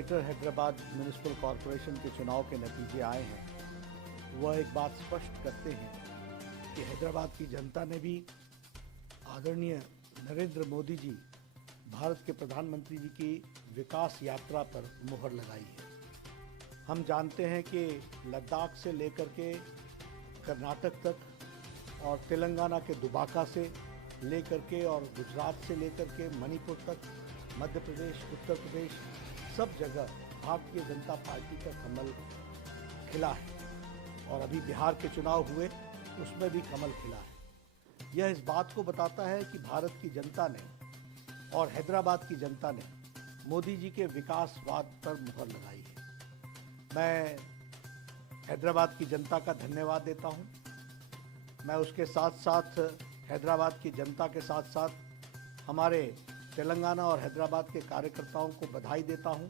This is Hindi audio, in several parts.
ग्रेटर हैदराबाद म्युनिसिपल कॉरपोरेशन के चुनाव के नतीजे आए हैं, वह एक बात स्पष्ट करते हैं कि हैदराबाद की जनता ने भी आदरणीय नरेंद्र मोदी जी, भारत के प्रधानमंत्री जी की विकास यात्रा पर मुहर लगाई है। हम जानते हैं कि लद्दाख से लेकर के कर्नाटक तक और तेलंगाना के दुबाका से लेकर के और गुजरात से लेकर के मणिपुर तक, मध्य प्रदेश, उत्तर प्रदेश, सब जगह भारतीय जनता पार्टी का कमल खिला है। और अभी बिहार के चुनाव हुए, उसमें भी कमल खिला है। यह इस बात को बताता है कि भारत की जनता ने और हैदराबाद की जनता ने मोदी जी के विकासवाद पर मुहर लगाई है। मैं हैदराबाद की जनता का धन्यवाद देता हूं। मैं उसके साथ साथ हैदराबाद की जनता के साथ साथ हमारे तेलंगाना और हैदराबाद के कार्यकर्ताओं को बधाई देता हूं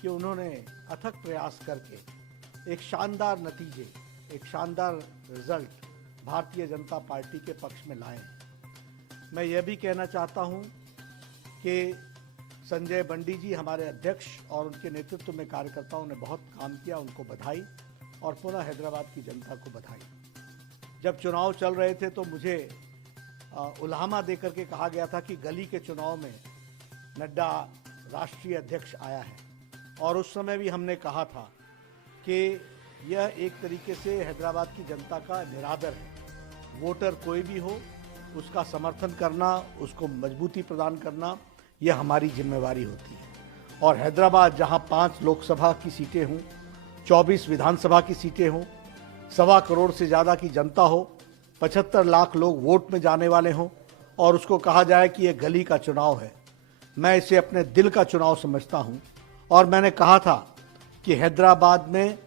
कि उन्होंने अथक प्रयास करके एक शानदार नतीजे, एक शानदार रिजल्ट भारतीय जनता पार्टी के पक्ष में लाए हैं। मैं यह भी कहना चाहता हूं कि संजय बंडी जी, हमारे अध्यक्ष, और उनके नेतृत्व में कार्यकर्ताओं ने बहुत काम किया, उनको बधाई, और पुनः हैदराबाद की जनता को बधाई। जब चुनाव चल रहे थे तो मुझे उल्हामा देकर के कहा गया था कि गली के चुनाव में नड्डा राष्ट्रीय अध्यक्ष आया है, और उस समय भी हमने कहा था कि यह एक तरीके से हैदराबाद की जनता का निरादर है। वोटर कोई भी हो, उसका समर्थन करना, उसको मजबूती प्रदान करना, यह हमारी जिम्मेवारी होती है। और हैदराबाद जहां 5 लोकसभा की सीटें हों, 24 विधानसभा की सीटें हों, 1.25 करोड़ से ज़्यादा की जनता हो, 75 लाख लोग वोट में जाने वाले हों, और उसको कहा जाए कि यह गली का चुनाव है, मैं इसे अपने दिल का चुनाव समझता हूं। और मैंने कहा था कि हैदराबाद में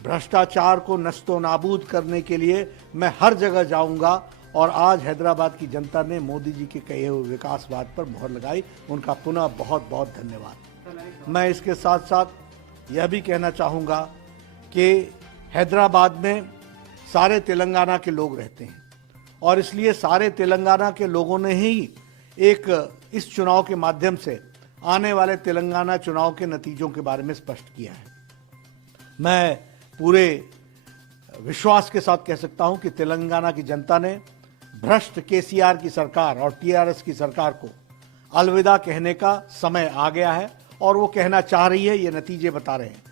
भ्रष्टाचार को नस्तो नाबूद करने के लिए मैं हर जगह जाऊंगा, और आज हैदराबाद की जनता ने मोदी जी के कहे हुए विकासवाद पर मुहर लगाई। उनका पुनः बहुत बहुत धन्यवाद। मैं इसके साथ साथ यह भी कहना चाहूँगा कि हैदराबाद में सारे तेलंगाना के लोग रहते हैं, और इसलिए सारे तेलंगाना के लोगों ने ही इस चुनाव के माध्यम से आने वाले तेलंगाना चुनाव के नतीजों के बारे में स्पष्ट किया है। मैं पूरे विश्वास के साथ कह सकता हूं कि तेलंगाना की जनता ने भ्रष्ट केसीआर की सरकार और टीआरएस की सरकार को अलविदा कहने का समय आ गया है, और वो कहना चाह रही है। ये नतीजे बता रहे हैं।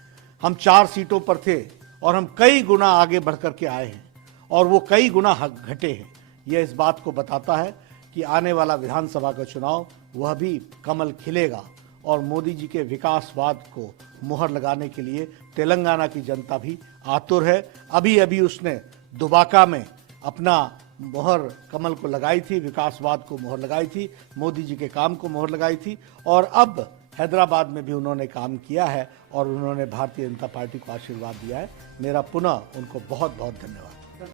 हम 4 सीटों पर थे और हम कई गुना आगे बढ़ करके आए हैं, और वो कई गुना घटे हैं। यह इस बात को बताता है कि आने वाला विधानसभा का चुनाव वह भी कमल खिलेगा, और मोदी जी के विकासवाद को मुहर लगाने के लिए तेलंगाना की जनता भी आतुर है। अभी अभी उसने दुबाका में अपना मुहर कमल को लगाई थी, विकासवाद को मुहर लगाई थी, मोदी जी के काम को मुहर लगाई थी, और अब हैदराबाद में भी उन्होंने काम किया है, और उन्होंने भारतीय जनता पार्टी को आशीर्वाद दिया है। मेरा पुनः उनको बहुत बहुत धन्यवाद।